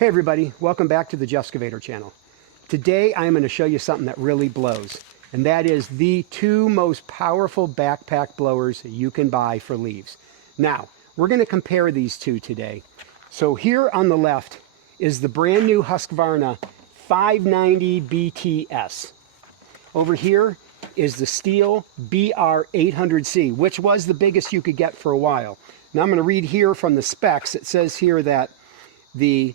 Hey everybody, welcome back to the Jeffscavator channel. Today I'm going to show you something that really blows, and that is the two most powerful backpack blowers you can buy for leaves. Now, we're going to compare these two today. So here on the left is the brand new Husqvarna 590 BTS. Over here is the Stihl BR800C, which was the biggest you could get for a while. Now I'm going to read here from the specs. It says here that the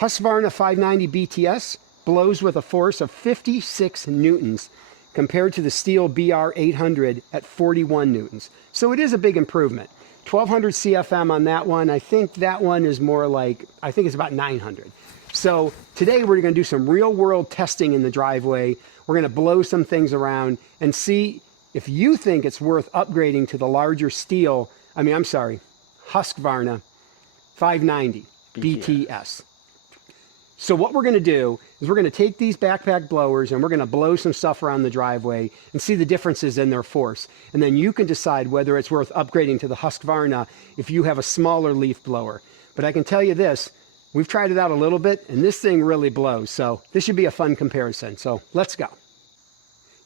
Husqvarna 590 BTS blows with a force of 56 newtons compared to the Stihl BR800 at 41 newtons. So it is a big improvement. 1200 CFM on that one. I think that one is more like, I think it's about 900. So today we're going to do some real world testing in the driveway. We're going to blow some things around and see if you think it's worth upgrading to the larger Husqvarna 590 BTS. So what we're going to do is we're going to take these backpack blowers and we're going to blow some stuff around the driveway and see the differences in their force. And then you can decide whether it's worth upgrading to the Husqvarna if you have a smaller leaf blower. But I can tell you this, we've tried it out a little bit and this thing really blows. So this should be a fun comparison. So let's go.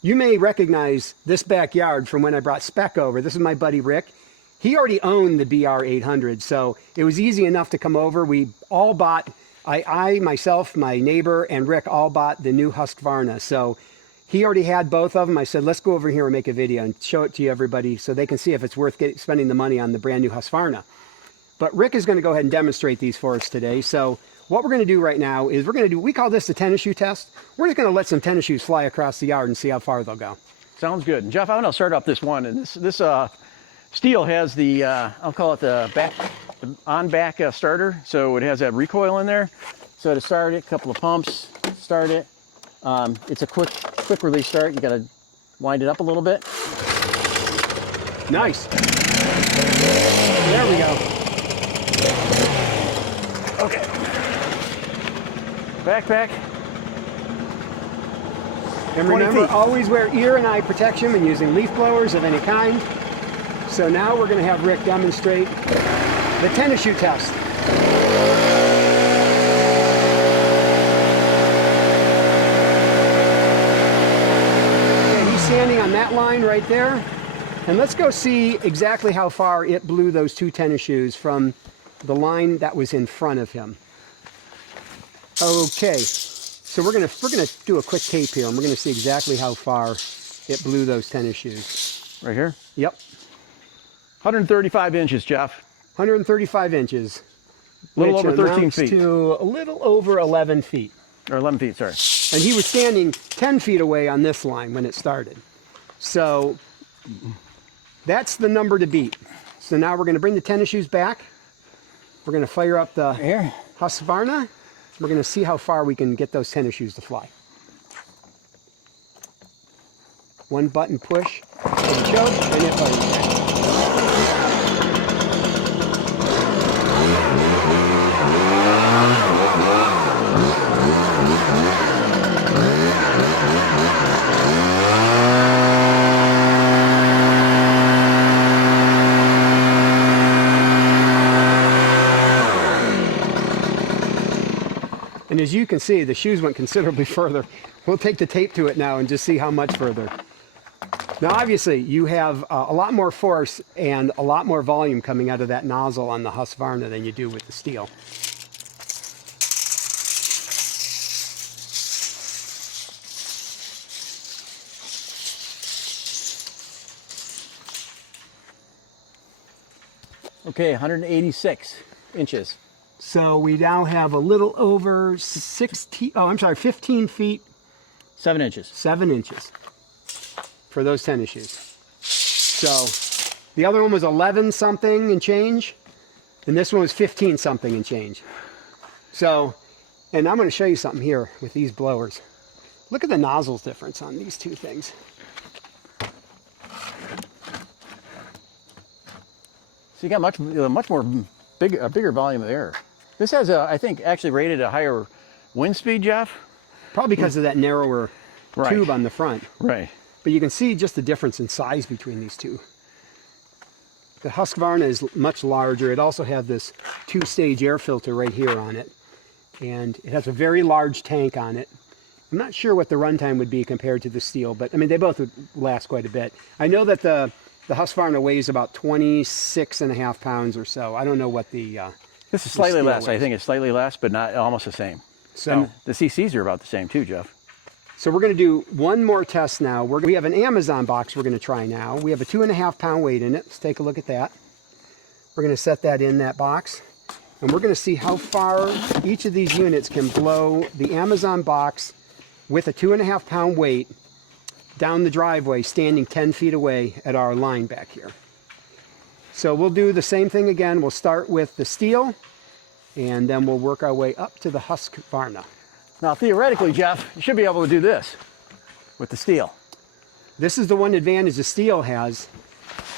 You may recognize this backyard from when I brought Spec over. This is my buddy Rick. He already owned the BR800, so it was easy enough to come over. We all bought, I myself, my neighbor, and Rick all bought the new Husqvarna. So he already had both of them. I said, let's go over here and make a video and show it to you, everybody, so they can see if it's worth spending the money on the brand new Husqvarna. But Rick is going to go ahead and demonstrate these for us today. So what we're going to do right now is we call this the tennis shoe test. We're just going to let some tennis shoes fly across the yard and see how far they'll go. Sounds good. And Jeff, I'm going to start up this one. And this Stihl has the, I'll call it the on-back starter. So it has that recoil in there. So to start it, a couple of pumps, start it. It's a quick release start. You got to wind it up a little bit. Nice. There we go. Okay. Backpack. And remember, always wear ear and eye protection when using leaf blowers of any kind. So now we're going to have Rick demonstrate the tennis shoe test. Okay, he's standing on that line right there. And let's go see exactly how far it blew those two tennis shoes from the line that was in front of him. Okay, so we're gonna do a quick tape here, and we're gonna see exactly how far it blew those tennis shoes. Right here? Yep. 135 inches, Jeff. 135 inches. A little over 13 feet. To a little over 11 feet. Or 11 feet, sorry. And he was standing 10 feet away on this line when it started. So that's the number to beat. So now we're gonna bring the tennis shoes back. We're going to fire up the Husqvarna. We're going to see how far we can get those tennis shoes to fly. One button push, and choke, and it fires. And as you can see, the shoes went considerably further. We'll take the tape to it now and just see how much further. Now, obviously, you have a lot more force and a lot more volume coming out of that nozzle on the Husqvarna than you do with the Stihl. Okay, 186 inches. So we now have a little over 15 feet. 7 inches. 7 inches for those tennis shoes. So the other one was 11 something and change, and this one was 15 something and change. So, and I'm going to show you something here with these blowers. Look at the nozzles difference on these two things. So you got much more bigger volume of air. This has, I think, actually rated a higher wind speed, Jeff. Probably because of that narrower tube on the front. Right. But you can see just the difference in size between these two. The Husqvarna is much larger. It also has this two-stage air filter right here on it. and it has a very large tank on it. I'm not sure what the runtime would be compared to the Stihl, but I mean, they both would last quite a bit. I know that the Husqvarna weighs about 26.5 pounds or so. I don't know what the this is slightly less. weighs. I think it's slightly less, but not almost the same. So And the CCs are about the same too, Jeff. So we're going to do one more test now. We have an Amazon box we're going to try now. We have a 2.5 pound weight in it. Let's take a look at that. We're going to set that in that box, and we're going to see how far each of these units can blow the Amazon box with a 2.5 pound weight down the driveway, standing 10 feet away at our line back here. So we'll do the same thing again. We'll start with the Stihl, and then we'll work our way up to the Husqvarna. Now, theoretically, Jeff, you should be able to do this with the Stihl. This is the one advantage the Stihl has.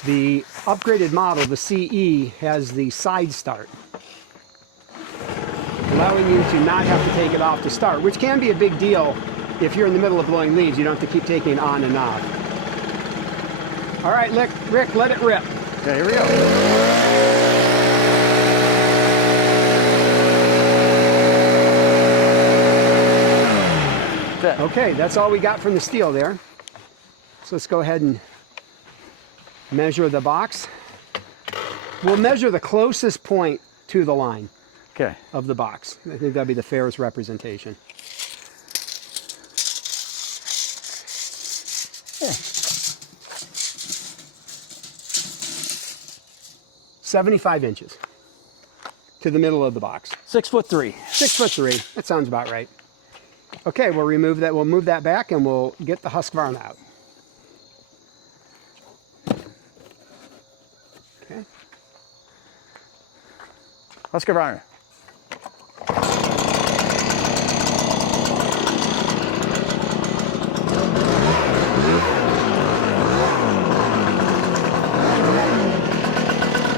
The upgraded model, the CE, has the side start, allowing you to not have to take it off to start, which can be a big deal if you're in the middle of blowing leaves. You don't have to keep taking it on and off. All right, Rick, let it rip. Okay, here we go. Okay, that's all we got from the Stihl there. So let's go ahead and measure the box. We'll measure the closest point to the line of the box. I think that'd be the fairest representation. Yeah. 75 inches to the middle of the box. 6'3". 6'3". That sounds about right. Okay, we'll remove that. We'll move that back, and we'll get the Husqvarna out. Okay. Husqvarna.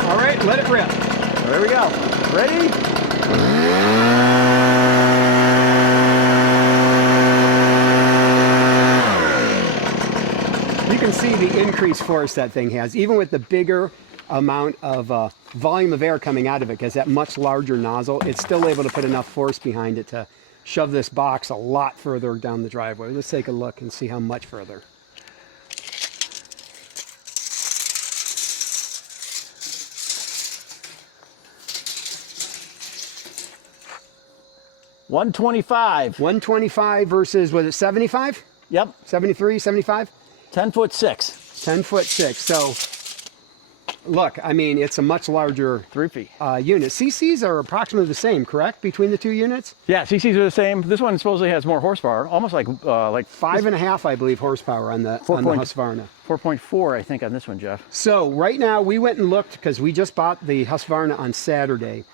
All right, let it rip. There we go. Ready? You can see the increased force that thing has, even with the bigger amount of volume of air coming out of it, because that much larger nozzle, it's still able to put enough force behind it to shove this box a lot further down the driveway. Let's take a look and see how much further. $125. 125 versus, was it 75? Yep. 73, 75? 10'6". 10'6". So, look, I mean, it's a much larger 3 feet. unit. CCs are approximately the same, correct, between the two units? Yeah, CCs are the same. This one supposedly has more horsepower, almost like 5.5, I believe, horsepower on the Husqvarna. 4.4, I think, on this one, Jeff. So right now we went and looked because we just bought the Husqvarna on Saturday.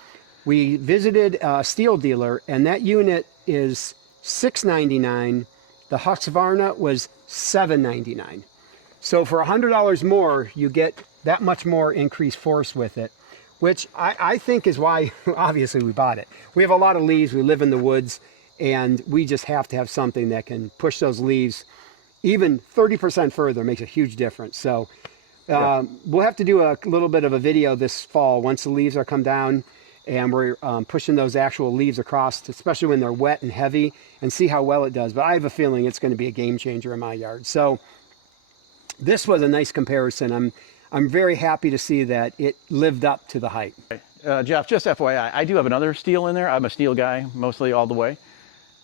We visited a Stihl dealer, and that unit is $699. The Husqvarna was $799. So for $100 more, you get that much more increased force with it, which I think is why, obviously, we bought it. We have a lot of leaves. We live in the woods, and we just have to have something that can push those leaves even 30% further. Makes a huge difference. So we'll have to do a little bit of a video this fall once the leaves are come down, and we're pushing those actual leaves across, especially when they're wet and heavy, and see how well it does. But I have a feeling it's going to be a game changer in my yard. So this was a nice comparison. I'm very happy to see that it lived up to the hype. Jeff, just FYI, I do have another Stihl in there. I'm a Stihl guy, mostly all the way.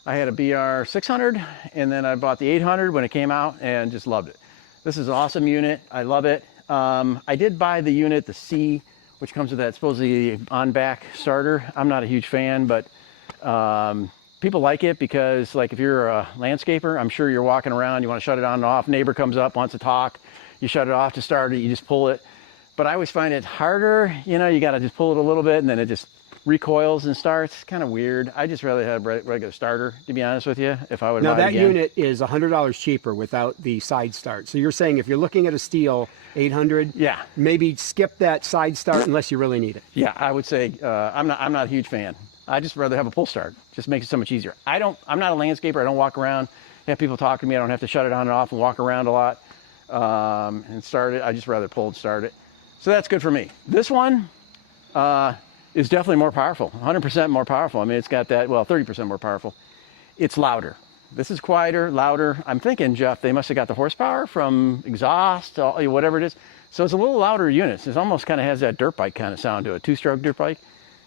I had a BR600, and then I bought the 800 when it came out, and just loved it. This is an awesome unit. I love it. I did buy the unit, the C, which comes with that supposedly on-back starter. I'm not a huge fan, but people like it because, like, if you're a landscaper, I'm sure you're walking around, you want to shut it on and off, neighbor comes up, wants to talk, you shut it off to start it, you just pull it. But I always find it harder, you know, you got to just pull it a little bit, and then it just recoils and starts. Kind of weird. I just rather have a regular starter, to be honest with you, if I would buy it again. Now, that unit is $100 cheaper without the side start. So you're saying if you're looking at a Stihl 800, yeah, maybe skip that side start unless you really need it. Yeah, I would say I'm not a huge fan. I just rather have a pull start. Just makes it so much easier. I'm not a landscaper. I don't walk around, have people talk to me. I don't have to shut it on and off and walk around a lot and start it. I just rather pull and start it. So that's good for me. This one, is definitely more powerful, 100% more powerful. I mean, it's got that, well, 30% more powerful. It's louder. This is quieter, louder. I'm thinking, Jeff, they must have got the horsepower from exhaust, whatever it is. So it's a little louder unit. It almost kind of has that dirt bike kind of sound to it, two-stroke dirt bike,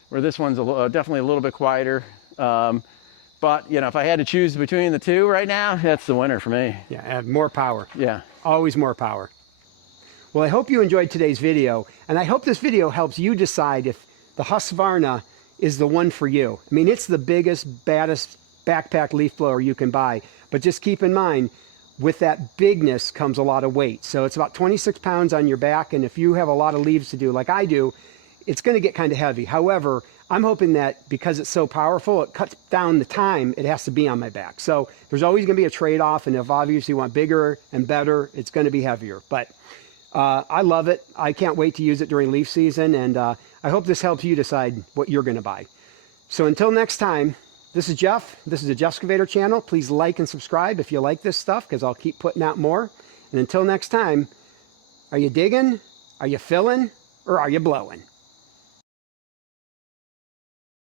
where this one's definitely a little bit quieter. But, you know, if I had to choose between the two right now, that's the winner for me. Yeah, add more power. Yeah. Always more power. Well, I hope you enjoyed today's video, and I hope this video helps you decide if the Husqvarna is the one for you. I mean, it's the biggest, baddest backpack leaf blower you can buy, but just keep in mind, with that bigness comes a lot of weight. So it's about 26 pounds on your back, and if you have a lot of leaves to do like I do, it's going to get kind of heavy. However, I'm hoping that because it's so powerful, it cuts down the time it has to be on my back. So there's always going to be a trade-off, and if obviously you want bigger and better, it's going to be heavier. But I love it. I can't wait to use it during leaf season, and I hope this helps you decide what you're going to buy. So until next time, this is Jeff. This is the Jeffscavator channel. Please like and subscribe if you like this stuff, because I'll keep putting out more. And until next time, are you digging? Are you filling? Or are you blowing?